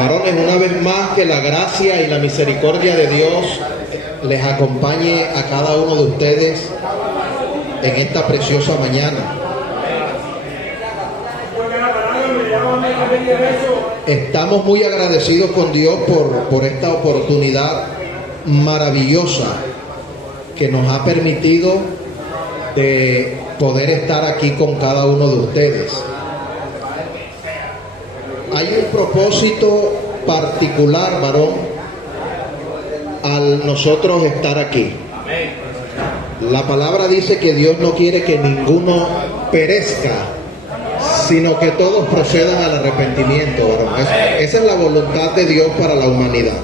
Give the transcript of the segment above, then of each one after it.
Varones, una vez más que la gracia y la misericordia de Dios les acompañe a cada uno de ustedes en esta preciosa mañana. Estamos muy agradecidos con Dios por esta oportunidad maravillosa que nos ha permitido de poder estar aquí con cada uno de ustedes. Hay un propósito particular, varón, al nosotros estar aquí. La palabra dice que Dios no quiere que ninguno perezca, sino que todos procedan al arrepentimiento, varón. Esa es la voluntad de Dios para la humanidad.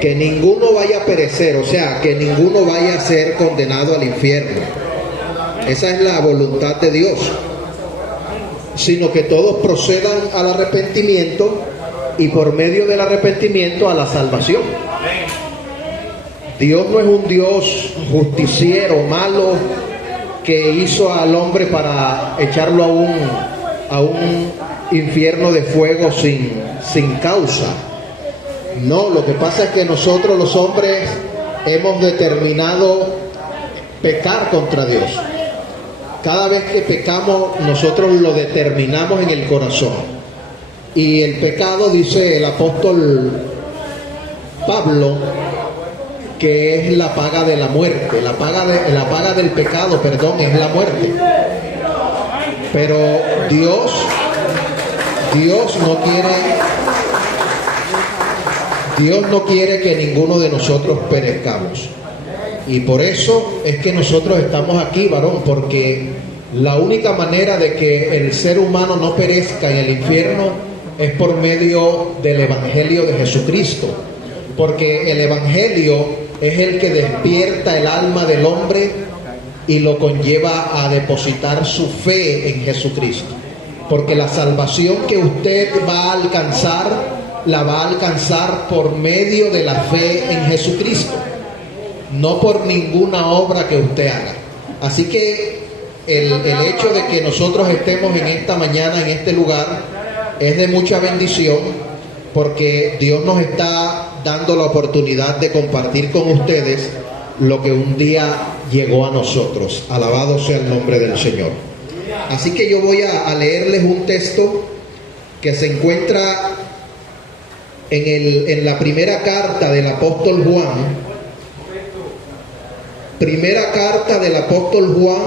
Que ninguno vaya a perecer, o sea, que ninguno vaya a ser condenado al infierno. Esa es la voluntad de Dios. Sino que todos procedan al arrepentimiento y por medio del arrepentimiento a la salvación. Dios no es un Dios justiciero, malo, que hizo al hombre para echarlo a un infierno de fuego sin causa. No, lo que pasa es que nosotros los hombres hemos determinado pecar contra Dios. Cada vez que pecamos, nosotros lo determinamos en el corazón. Y el pecado, dice el apóstol Pablo, que es la paga de la muerte. La paga del pecado, perdón, es la muerte. Pero Dios no quiere que ninguno de nosotros perezcamos. Y por eso es que nosotros estamos aquí, varón, porque la única manera de que el ser humano no perezca en el infierno es por medio del Evangelio de Jesucristo. Porque el Evangelio es el que despierta el alma del hombre y lo conlleva a depositar su fe en Jesucristo. Porque la salvación que usted va a alcanzar, la va a alcanzar por medio de la fe en Jesucristo. No por ninguna obra que usted haga. Así que el hecho de que nosotros estemos en esta mañana, en este lugar, es de mucha bendición, porque Dios nos está dando la oportunidad de compartir con ustedes lo que un día llegó a nosotros. Alabado sea el nombre del Señor. Así que yo voy a leerles un texto que se encuentra en la primera carta del apóstol Juan. Primera carta del apóstol Juan,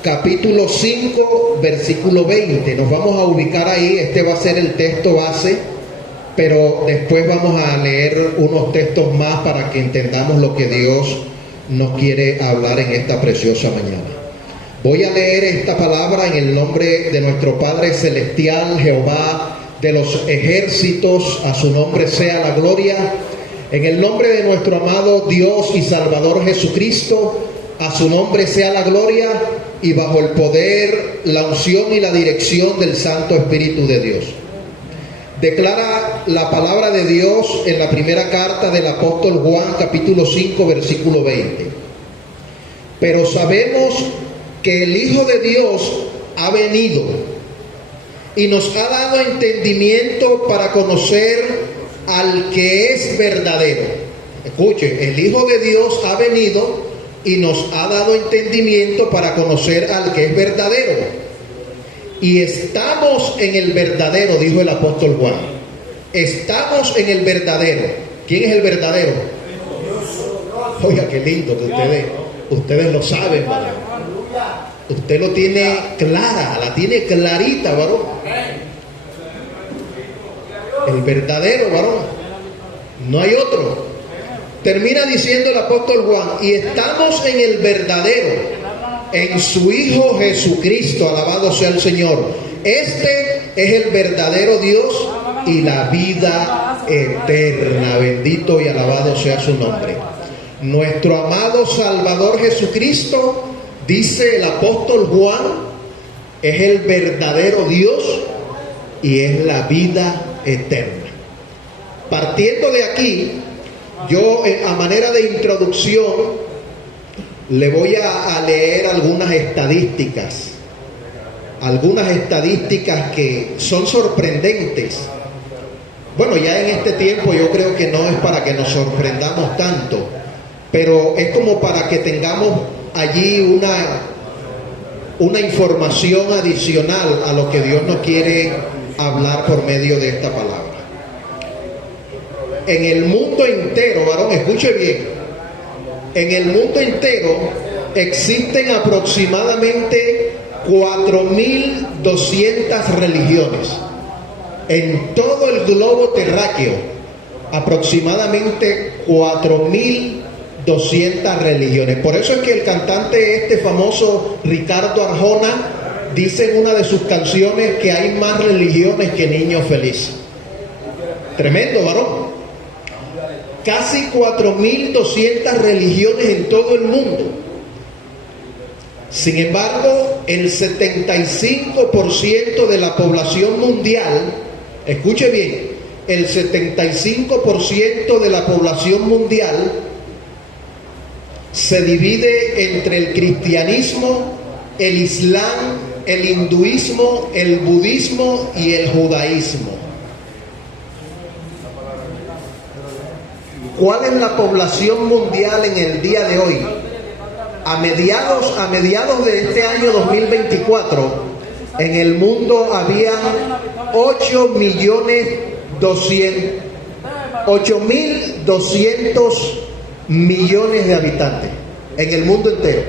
capítulo 5, versículo 20. Nos vamos a ubicar ahí. Este va a ser el texto base, pero después vamos a leer unos textos más para que entendamos lo que Dios nos quiere hablar en esta preciosa mañana. Voy a leer esta palabra en el nombre de nuestro Padre Celestial, Jehová de los ejércitos. A su nombre sea la gloria. En el nombre de nuestro amado Dios y Salvador Jesucristo, a su nombre sea la gloria, y bajo el poder, la unción y la dirección del Santo Espíritu de Dios. Declara la palabra de Dios en la primera carta del apóstol Juan, capítulo 5, versículo 20. Pero sabemos que el Hijo de Dios ha venido y nos ha dado entendimiento para conocer al que es verdadero. Escuche, el Hijo de Dios ha venido y nos ha dado entendimiento para conocer al que es verdadero. Y estamos en el verdadero, dijo el apóstol Juan. Estamos en el verdadero. ¿Quién es el verdadero? Oiga, qué lindo que ustedes lo saben, varón. Usted lo tiene clara, la tiene clarita, varón. El verdadero, varón. No hay otro. Termina diciendo el apóstol Juan, y estamos en el verdadero, en su Hijo Jesucristo, alabado sea el Señor. Este es el verdadero Dios y la vida eterna. Bendito y alabado sea su nombre. Nuestro amado Salvador Jesucristo, dice el apóstol Juan, es el verdadero Dios y es la vida eterna. Partiendo de aquí, yo a manera de introducción le voy a leer algunas estadísticas que son sorprendentes Bueno, ya en este tiempo yo creo que no es para que nos sorprendamos tanto, pero es como para que tengamos allí una información adicional a lo que Dios nos quiere hablar por medio de esta palabra. En el mundo entero, varón, escuche bien, en el mundo entero existen aproximadamente 4.200 religiones. En todo el globo terráqueo, aproximadamente 4.200 religiones. Por eso es que el cantante famoso Ricardo Arjona dice en una de sus canciones que hay más religiones que niños felices. Tremendo, varón. Casi 4.200 religiones en todo el mundo. Sin embargo, el 75% de la población mundial, escuche bien, el 75% de la población mundial se divide entre el cristianismo, el islam, el hinduismo, el budismo y el judaísmo. ¿Cuál es la población mundial en el día de hoy? A mediados de este año 2024, en el mundo había 8.200 millones de habitantes en el mundo entero.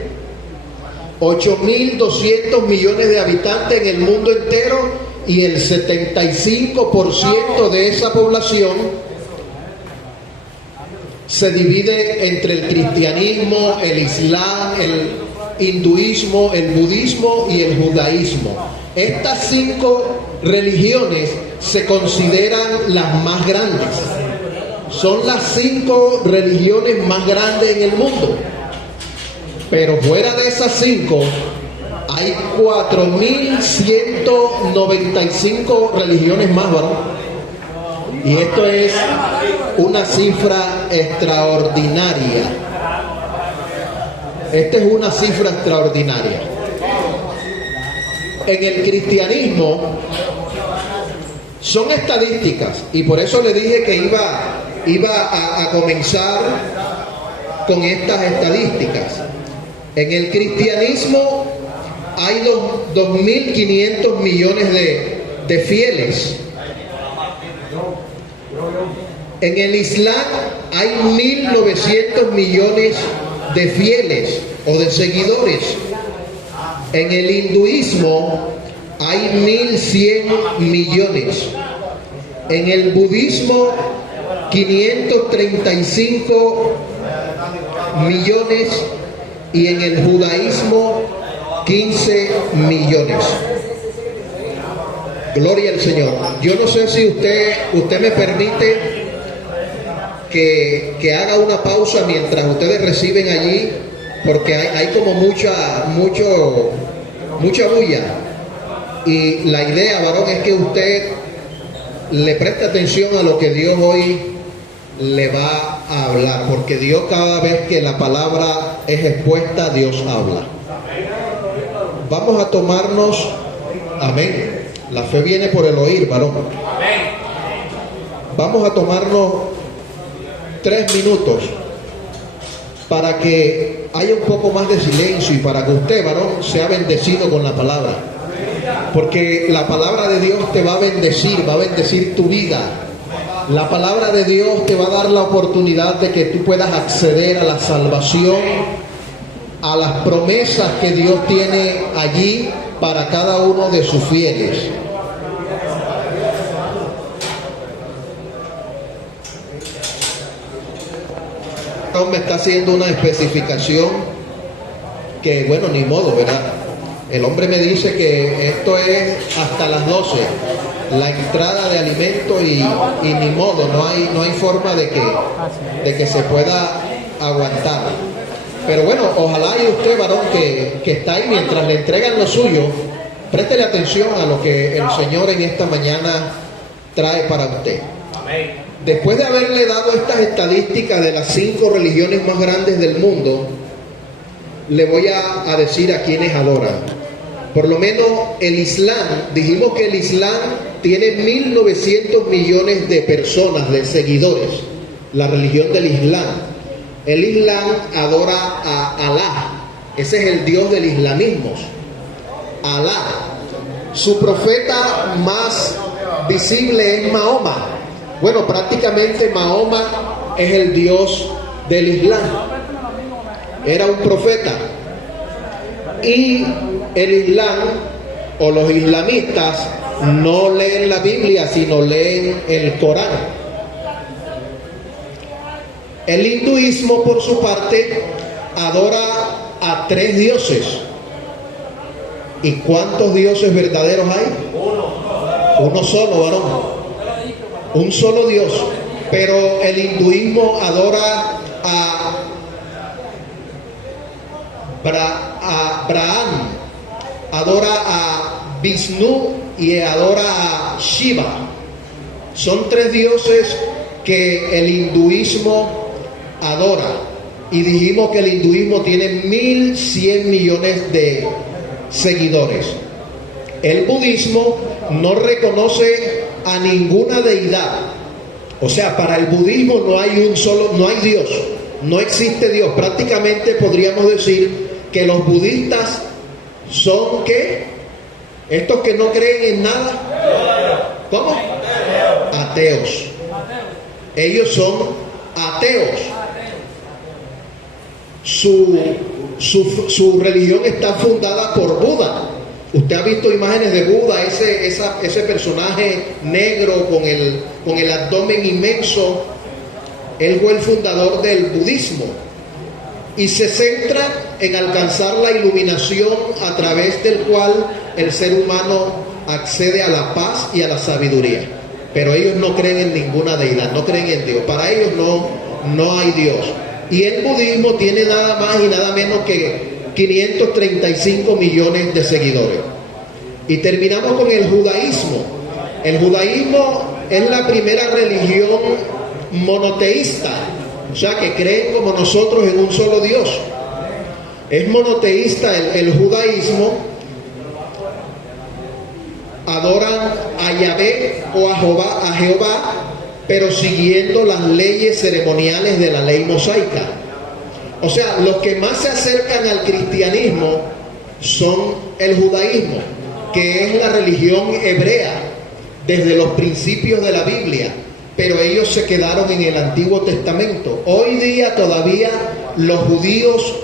8.200 millones de habitantes en el mundo entero, y el 75% de esa población se divide entre el cristianismo, el islam, el hinduismo, el budismo y el judaísmo. Estas 5 religiones se consideran las más grandes. Son las 5 religiones más grandes en el mundo. Pero fuera de esas 5 hay 4.195 religiones más, ¿verdad? Y esto es una cifra extraordinaria. Esta es una cifra extraordinaria. En el cristianismo son estadísticas, y por eso le dije que iba a comenzar con estas estadísticas. En el cristianismo hay 2.500 millones de fieles. En el islam hay 1.900 millones de fieles o de seguidores. En el hinduismo hay 1.100 millones. En el budismo 535 millones, y en el judaísmo 15 millones. Gloria al Señor. Yo no sé si usted me permite que haga una pausa mientras ustedes reciben allí, porque hay como mucha bulla, y la idea, varón, es que usted le preste atención a lo que Dios hoy le va a hablar, porque Dios, cada vez que la palabra es expuesta, Dios habla. Vamos a tomarnos, amén, la fe viene por el oír, varón. Vamos a tomarnos 3 minutos para que haya un poco más de silencio y para que usted, varón, sea bendecido con la palabra, porque la palabra de Dios te va a bendecir tu vida. La palabra de Dios te va a dar la oportunidad de que tú puedas acceder a la salvación, a las promesas que Dios tiene allí para cada uno de sus fieles. Me está haciendo una especificación que, bueno, ni modo, ¿verdad? El hombre me dice que esto es hasta las 12, la entrada de alimento, y ni modo, no hay forma de que se pueda aguantar. Pero bueno, ojalá y usted, varón, que está ahí, mientras le entregan lo suyo, préstele atención a lo que el Señor en esta mañana trae para usted. Amén. Después de haberle dado estas estadísticas de las 5 religiones más grandes del mundo, le voy a decir a quienes adoran. Por lo menos el Islam, dijimos que el Islam tiene 1.900 millones de personas, de seguidores, la religión del Islam. El Islam adora a Alá, ese es el Dios del islamismo, Alá. Su profeta más visible es Mahoma. Bueno, prácticamente Mahoma es el Dios del Islam. Era un profeta. Y el Islam o los islamistas no leen la Biblia, sino leen el Corán. El hinduismo, por su parte, adora a 3 dioses. ¿Y cuántos dioses verdaderos hay? Uno solo, varón. Un solo Dios. Pero el hinduismo adora a Brahman, adora a Vishnu y adora a Shiva. Son 3 dioses que el hinduismo adora. Y dijimos que el hinduismo tiene 1.100 millones de seguidores. El budismo no reconoce a ninguna deidad. O sea, para el budismo no hay Dios, no existe Dios. Prácticamente podríamos decir que los budistas son ¿qué? Estos que no creen en nada. ¿Cómo? Ateos. Ellos son ateos. Su religión está fundada por Buda. Usted ha visto imágenes de Buda, ese personaje negro con el abdomen inmenso. Él fue el fundador del budismo y se centra en alcanzar la iluminación a través del cual el ser humano accede a la paz y a la sabiduría. Pero ellos no creen en ninguna deidad, no creen en Dios. Para ellos no hay Dios. Y el budismo tiene nada más y nada menos que 535 millones de seguidores. Y terminamos con el judaísmo. El judaísmo es la primera religión monoteísta, o sea que creen como nosotros en un solo Dios. Es monoteísta el judaísmo. Adoran a Yahvé o a Jehová, pero siguiendo las leyes ceremoniales de la ley mosaica. O sea, los que más se acercan al cristianismo son el judaísmo, que es la religión hebrea desde los principios de la Biblia, pero ellos se quedaron en el Antiguo Testamento. Hoy día todavía los judíos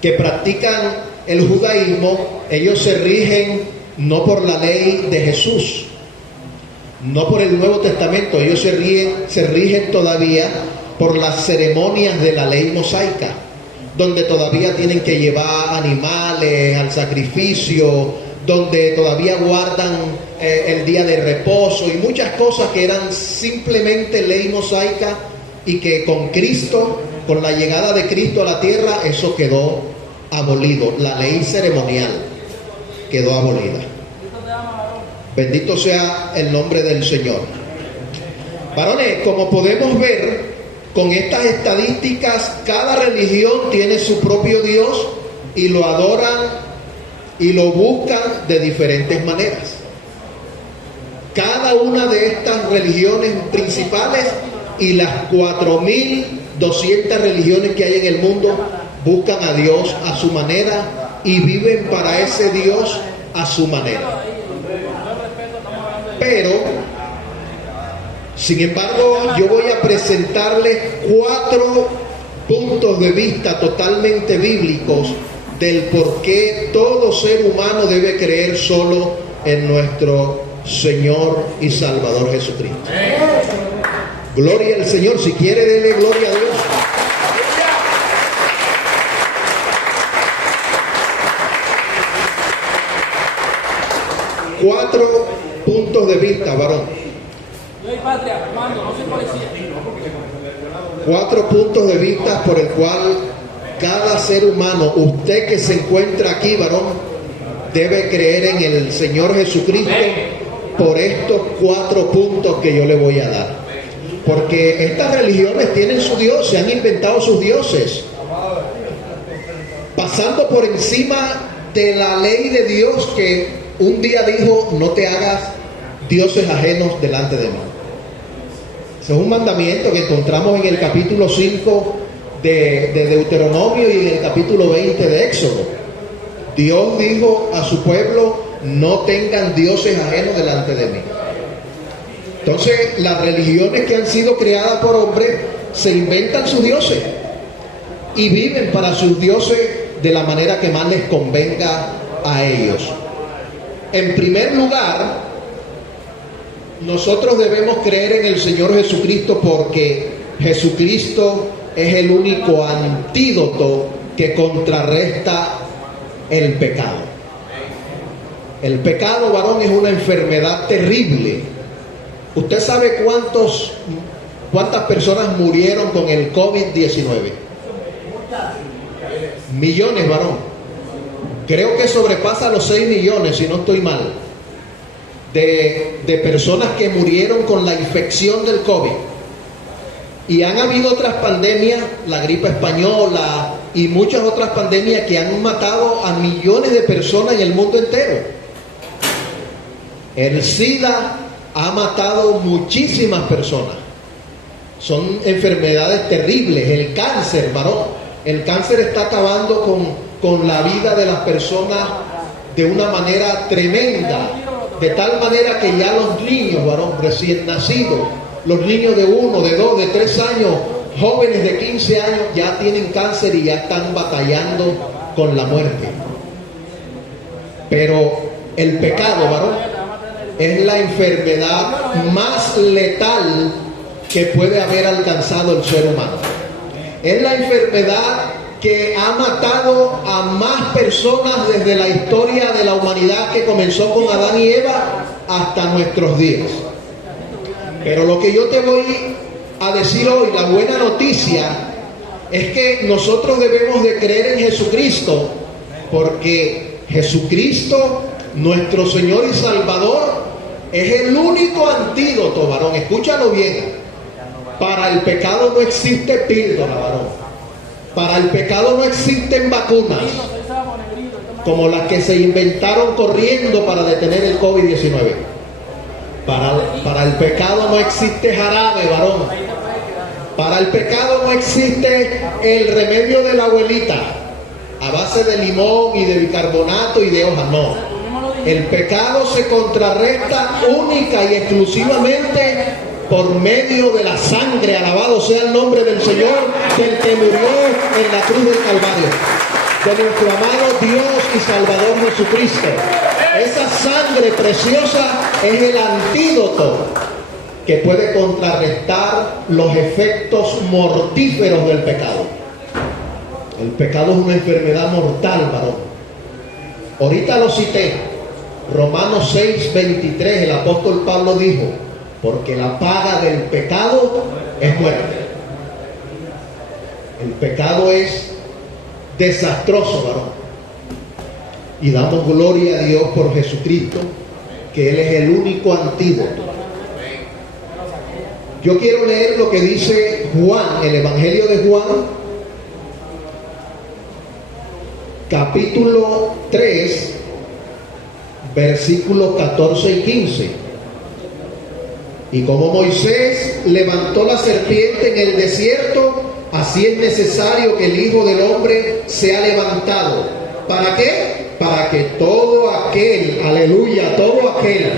que practican el judaísmo, ellos se rigen no por la ley de Jesús, no por el Nuevo Testamento, ellos se rigen todavía por las ceremonias de la ley mosaica, donde todavía tienen que llevar animales al sacrificio, donde todavía guardan el día de reposo y muchas cosas que eran simplemente ley mosaica, y que con Cristo, con la llegada de Cristo a la tierra, eso quedó abolido. La ley ceremonial quedó abolida. Bendito sea el nombre del Señor. Varones, como podemos ver con estas estadísticas, cada religión tiene su propio Dios y lo adoran y lo buscan de diferentes maneras. Cada una de estas religiones principales y las 4.200 religiones que hay en el mundo buscan a Dios a su manera y viven para ese Dios a su manera. Pero, sin embargo, yo voy a presentarles 4 puntos de vista totalmente bíblicos del por qué todo ser humano debe creer solo en nuestro Señor y Salvador Jesucristo. Gloria al Señor. Si quiere, dele gloria a Dios. Cuatro puntos de vista, varón. 4 puntos de vista por el cual cada ser humano, usted que se encuentra aquí, varón, debe creer en el Señor Jesucristo por estos 4 puntos que yo le voy a dar. Porque estas religiones tienen su Dios, se han inventado sus dioses, pasando por encima de la ley de Dios, que un día dijo: no te hagas dioses ajenos delante de mí. Ese es un mandamiento que encontramos en el capítulo 5 de Deuteronomio y en el capítulo 20 de Éxodo. Dios dijo a su pueblo: no tengan dioses ajenos delante de mí. Entonces, las religiones que han sido creadas por hombres se inventan sus dioses y viven para sus dioses de la manera que más les convenga a ellos. En primer lugar, nosotros debemos creer en el Señor Jesucristo, porque Jesucristo es el único antídoto que contrarresta el pecado. El pecado, varón, es una enfermedad terrible. ¿Usted sabe cuántas personas murieron con el COVID-19? Millones, varón. Creo que sobrepasa los 6 millones, si no estoy mal, de personas que murieron con la infección del COVID. Y han habido otras pandemias, la gripe española y muchas otras pandemias que han matado a millones de personas en el mundo entero. El SIDA ha matado muchísimas personas. Son enfermedades terribles. El cáncer, varón. El cáncer está acabando con la vida de las personas de una manera tremenda. De tal manera que ya los niños, varón, recién nacidos, los niños de 1, de 2, de 3 años, jóvenes de 15 años, ya tienen cáncer y ya están batallando con la muerte. Pero el pecado, varón, es la enfermedad más letal que puede haber alcanzado el ser humano. Es la enfermedad que ha matado a más personas desde la historia de la humanidad, que comenzó con Adán y Eva hasta nuestros días. Pero lo que yo te voy a decir hoy, la buena noticia, es que nosotros debemos de creer en Jesucristo, porque Jesucristo, nuestro Señor y Salvador, es el único antídoto, varón. Escúchalo bien. Para el pecado no existe píldora, varón. Para el pecado no existen vacunas como las que se inventaron corriendo para detener el COVID-19. Para el pecado no existe jarabe, varón. Para el pecado no existe el remedio de la abuelita a base de limón y de bicarbonato y de hojas, no. El pecado se contrarresta única y exclusivamente por medio de la sangre, alabado sea el nombre del Señor, del que murió en la cruz del Calvario, de nuestro amado Dios y Salvador Jesucristo. Esa sangre preciosa es el antídoto que puede contrarrestar los efectos mortíferos del pecado. El pecado es una enfermedad mortal, varón. Ahorita lo cité, Romanos 6:23, el apóstol Pablo dijo: porque la paga del pecado es muerte. El pecado es desastroso, varón. Y damos gloria a Dios por Jesucristo, que Él es el único antídoto. Yo quiero leer lo que dice Juan, el Evangelio de Juan, capítulo 3, versículos 14 y 15. Y como Moisés levantó la serpiente en el desierto, así es necesario que el Hijo del Hombre sea levantado. ¿Para qué? Para que todo aquel, aleluya, todo aquel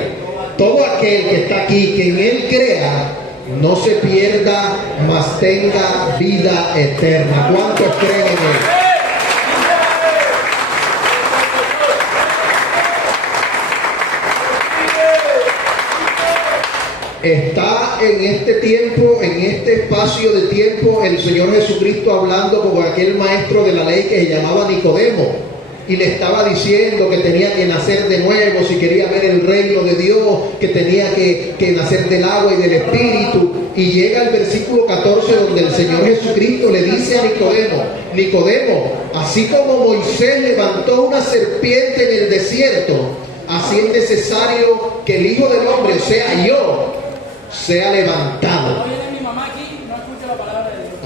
que está aquí, que en Él crea, no se pierda, mas tenga vida eterna. ¿Cuántos creen en Él? Está en este tiempo, en este espacio de tiempo, el Señor Jesucristo hablando con aquel maestro de la ley que se llamaba Nicodemo, y le estaba diciendo que tenía que nacer de nuevo si quería ver el reino de Dios, que tenía que nacer del agua y del Espíritu. Y llega el versículo 14 donde el Señor Jesucristo le dice a Nicodemo: Nicodemo, así como Moisés levantó una serpiente en el desierto, así es necesario que el Hijo del Hombre, o sea, yo, sea levantado.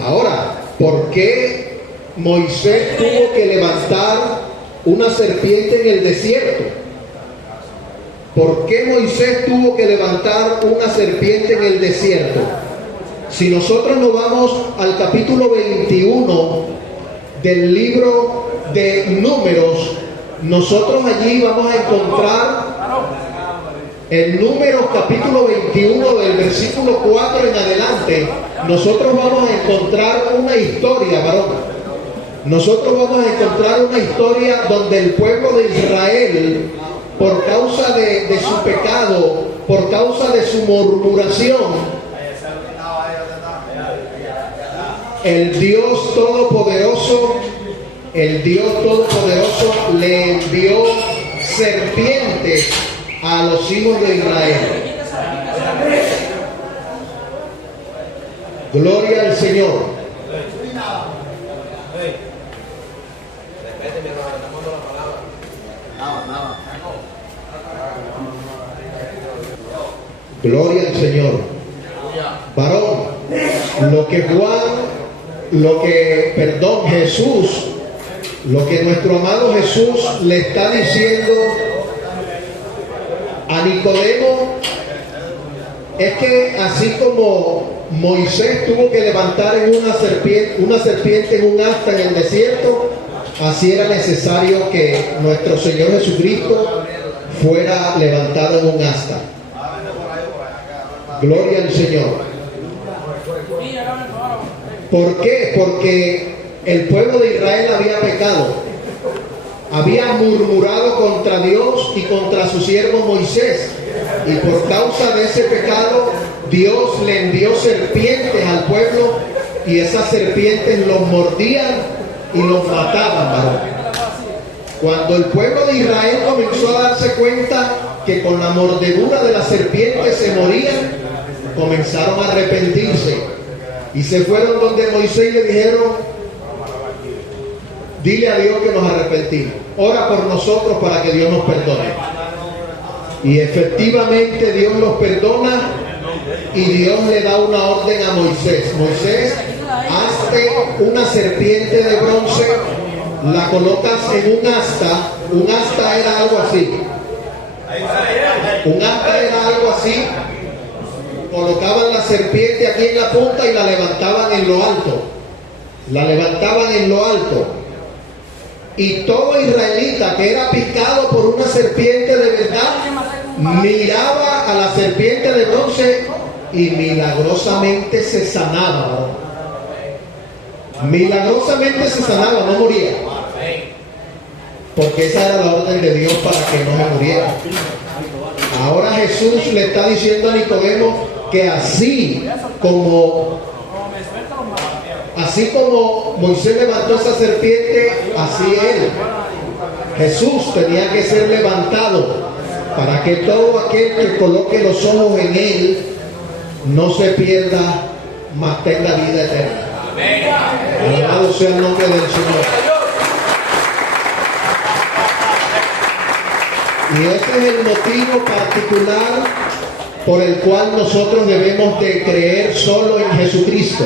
Ahora, ¿por qué Moisés tuvo que levantar una serpiente en el desierto? ¿por qué Moisés tuvo que levantar una serpiente en el desierto? Si nosotros nos vamos al capítulo 21 del libro de Números, nosotros allí vamos a encontrar en Números capítulo 21 del versículo 4 en adelante, nosotros vamos a encontrar una historia, varón. Nosotros vamos a encontrar una historia donde el pueblo de Israel, por causa de su pecado, por causa de su murmuración, el Dios Todopoderoso le envió serpientes a los hijos de Israel. Gloria al Señor. Gloria al Señor. Varón, Jesús, lo que nuestro amado Jesús le está diciendo a Nicodemo es que así como Moisés tuvo que levantar en una serpiente en un asta en el desierto, así era necesario que nuestro Señor Jesucristo fuera levantado en un asta. Gloria al Señor. ¿Por qué? Porque el pueblo de Israel había pecado, había murmurado contra Dios y contra su siervo Moisés, y por causa de ese pecado Dios le envió serpientes al pueblo, y esas serpientes los mordían y los mataban, varón. Cuando el pueblo de Israel comenzó a darse cuenta que con la mordedura de las serpientes se morían, comenzaron a arrepentirse y se fueron donde Moisés y le dijeron: dile a Dios que nos arrepentimos, ora por nosotros para que Dios nos perdone. Y efectivamente Dios los perdona, y Dios le da una orden a Moisés: Moisés, hazte una serpiente de bronce, la colocas en un asta. Un asta era algo así. Colocaban la serpiente aquí en la punta y la levantaban en lo alto. Y todo israelita que era picado por una serpiente de verdad miraba a la serpiente de bronce y milagrosamente se sanaba. Milagrosamente se sanaba, no moría. Porque esa era la orden de Dios para que no se muriera. Ahora Jesús le está diciendo a Nicodemo que así como Moisés levantó esa serpiente, así Jesús tenía que ser levantado para que todo aquel que coloque los ojos en él no se pierda, mas tenga vida eterna. Alabado sea el nombre del Señor. Y ese es el motivo particular por el cual nosotros debemos de creer solo en Jesucristo.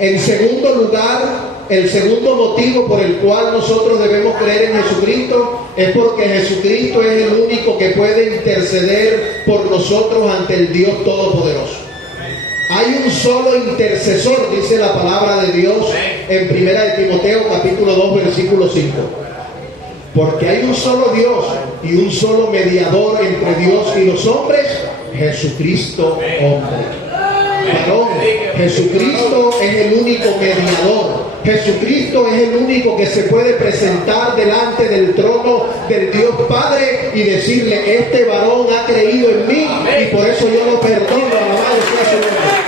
En segundo lugar, el segundo motivo por el cual nosotros debemos creer en Jesucristo es porque Jesucristo es el único que puede interceder por nosotros ante el Dios Todopoderoso. Hay un solo intercesor, dice la palabra de Dios en 1 de Timoteo capítulo 2 versículo 5. Porque hay un solo Dios y un solo mediador entre Dios y los hombres, Jesucristo hombre. Varón, Jesucristo es el único mediador. Jesucristo es el único que se puede presentar delante del trono del Dios Padre y decirle: este varón ha creído en mí y por eso yo lo perdono. Alabado sea su nombre.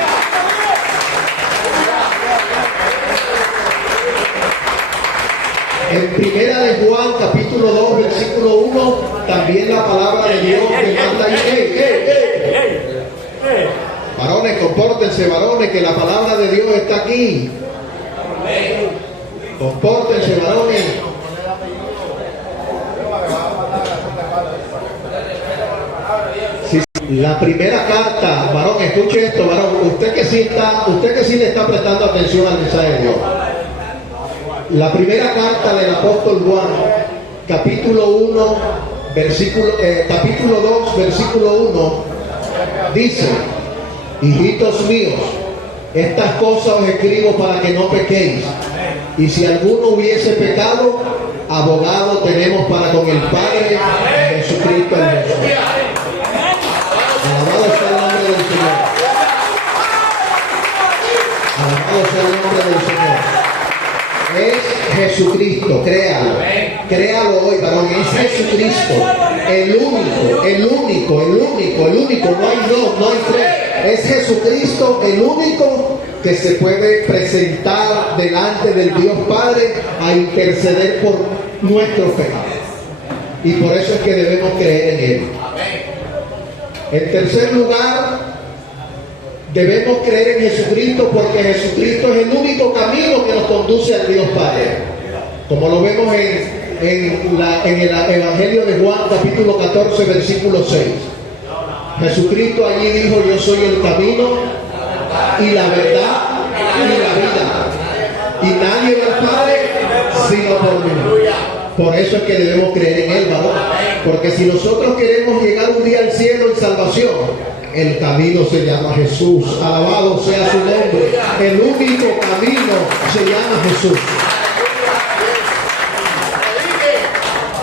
En Primera de Juan capítulo 2 versículo 1 también la palabra de Dios demanda varones, compórtense, varones, que la palabra de Dios está aquí. Compórtense, varones. Sí, la primera carta, varón, escuche esto, varón, usted que sí le está prestando atención al mensaje de Dios. La primera carta del apóstol Juan, capítulo 1, capítulo 2, versículo 1, dice: hijitos míos, estas cosas os escribo para que no pequéis. Y si alguno hubiese pecado, abogado tenemos para con el Padre, Jesucristo el justo. Alabado sea el nombre del Señor. Alabado sea el nombre del Señor. Es Jesucristo, créalo. Créalo hoy, varón. Es Jesucristo. El único. No hay dos, no hay tres. Es Jesucristo el único que se puede presentar delante del Dios Padre a interceder por nuestros pecados. Y por eso es que debemos creer en Él. En tercer lugar, debemos creer en Jesucristo porque Jesucristo es el único camino que nos conduce al Dios Padre. Como lo vemos en el Evangelio de Juan, capítulo 14, versículo 6. Jesucristo allí dijo: yo soy el camino y la verdad y la vida. Y nadie va al Padre sino por mí. Por eso es que debemos creer en Él, varón. Porque si nosotros queremos llegar un día al cielo en salvación, el camino se llama Jesús. Alabado sea su nombre. El único camino se llama Jesús.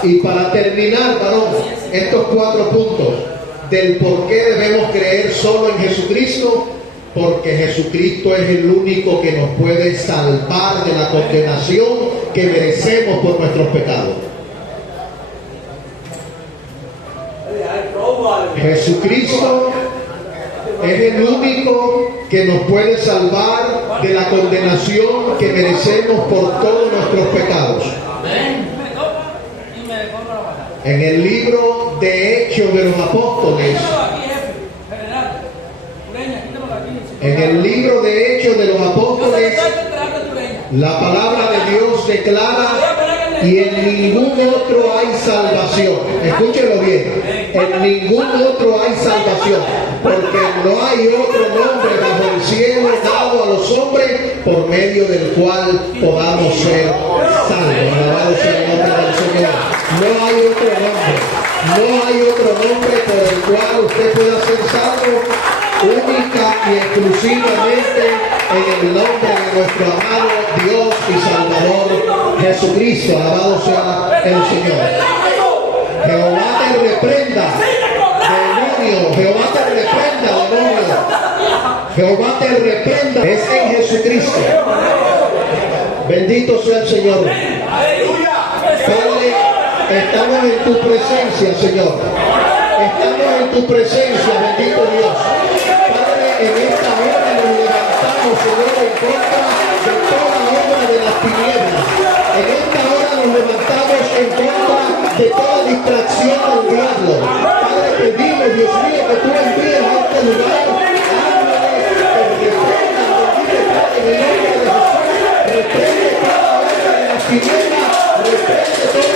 Y para terminar, varón, estos 4 puntos del por qué debemos creer solo en Jesucristo. Porque Jesucristo es el único que nos puede salvar de la condenación que merecemos por nuestros pecados. Jesucristo es el único que nos puede salvar de la condenación que merecemos por todos nuestros pecados. En el libro de Hechos de los Apóstoles, la palabra de Dios declara: y en ningún otro hay salvación. Escúchenlo bien. En ningún otro hay salvación, porque no hay otro nombre bajo el cielo dado a los hombres por medio del cual podamos ser salvos. Alabado sea el nombre del Señor. No hay otro nombre. No hay otro nombre por el cual usted pueda ser salvo, única y exclusivamente en el nombre de nuestro amado Dios y Salvador Jesucristo. Alabado sea el Señor. Jehová te reprenda, demonio. Jehová te reprenda, demonio. Jehová te reprenda. Es en Jesucristo. Bendito sea el Señor. Padre, estamos en tu presencia, Señor. Estamos en tu presencia, bendito Dios. Padre, en esta hora nos levantamos, Señor, en contra de toda obra de las tinieblas. En esta hora nos levantamos en contra de toda distracción del diablo. Padre, pedimos, Dios mío, que tú envíes a este lugar ángeles que reprendan, bendito Padre, en el nombre de Jesús. Reprende toda obra de las tinieblas. Reprende toda obra que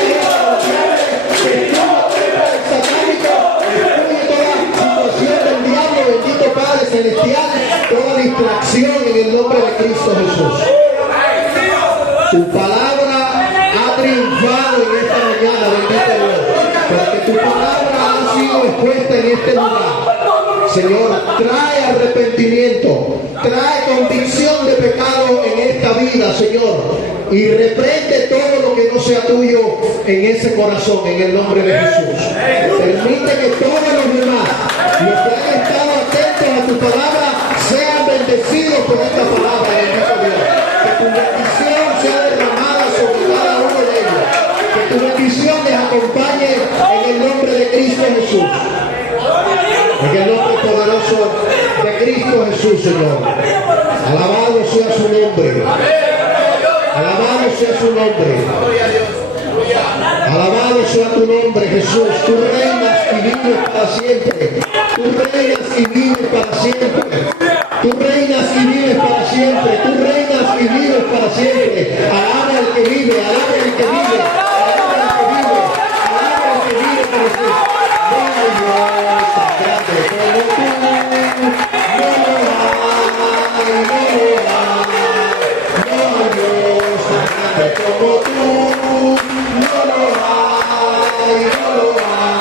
estuvo contra el satánico. Destruye toda situación del diablo, bendito Padre celestial. Toda distracción en el nombre de Cristo Jesús. Tu palabra ha triunfado en esta mañana, bendito Dios, porque tu palabra ha sido expuesta en este lugar. Señor, trae arrepentimiento, trae convicción de pecado en esta vida, Señor, y reprende todo lo que no sea tuyo en ese corazón, en el nombre de Jesús. Permite que todos los demás, los que han estado atentos a tu palabra, sean bendecidos por esta palabra, bendito Dios. Que tu bendición sea derramada sobre cada uno de ellos. Que tu bendición les acompañe en el nombre de Cristo Jesús. En el nombre poderoso de Cristo Jesús, Señor. Alabado sea su nombre. Alabado sea su nombre. Alabado sea tu nombre, Jesús. Tú reinas y vives para siempre. Tú reinas y vives para siempre. Tú reinas y vives para siempre. Tú reinas y vives para siempre. Alaba al que vive, alaba al que vive, alaba al que vive, alaba al que vive para siempre. No hay Dios tan grande como tú. No lo hay, no lo hay. No hay Dios tan grande como tú. No lo hay, no lo hay.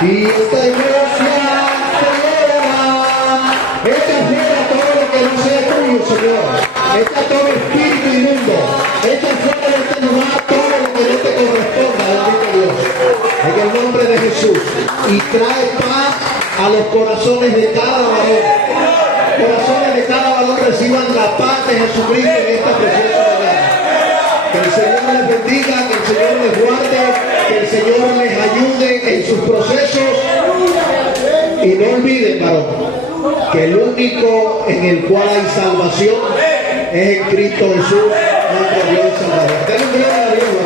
Y esta iglesia echa fuera todo lo que no sea tuyo, Señor. Echa todo espíritu inmundo. Echa fuera de este lugar todo lo que no te corresponda, bendito Dios. En el nombre de Jesús. Y trae paz a los corazones de cada varón. Corazones de cada varón reciban la paz de Jesucristo en esta preciosa mañana. Que el Señor les bendiga, que el Señor les guarde, que el Señor les ayude en sus procesos. Y no olviden, varón, que el único en el cual hay salvación es en Cristo Jesús, nuestro Dios y Salvador. Denle gloria a Dios.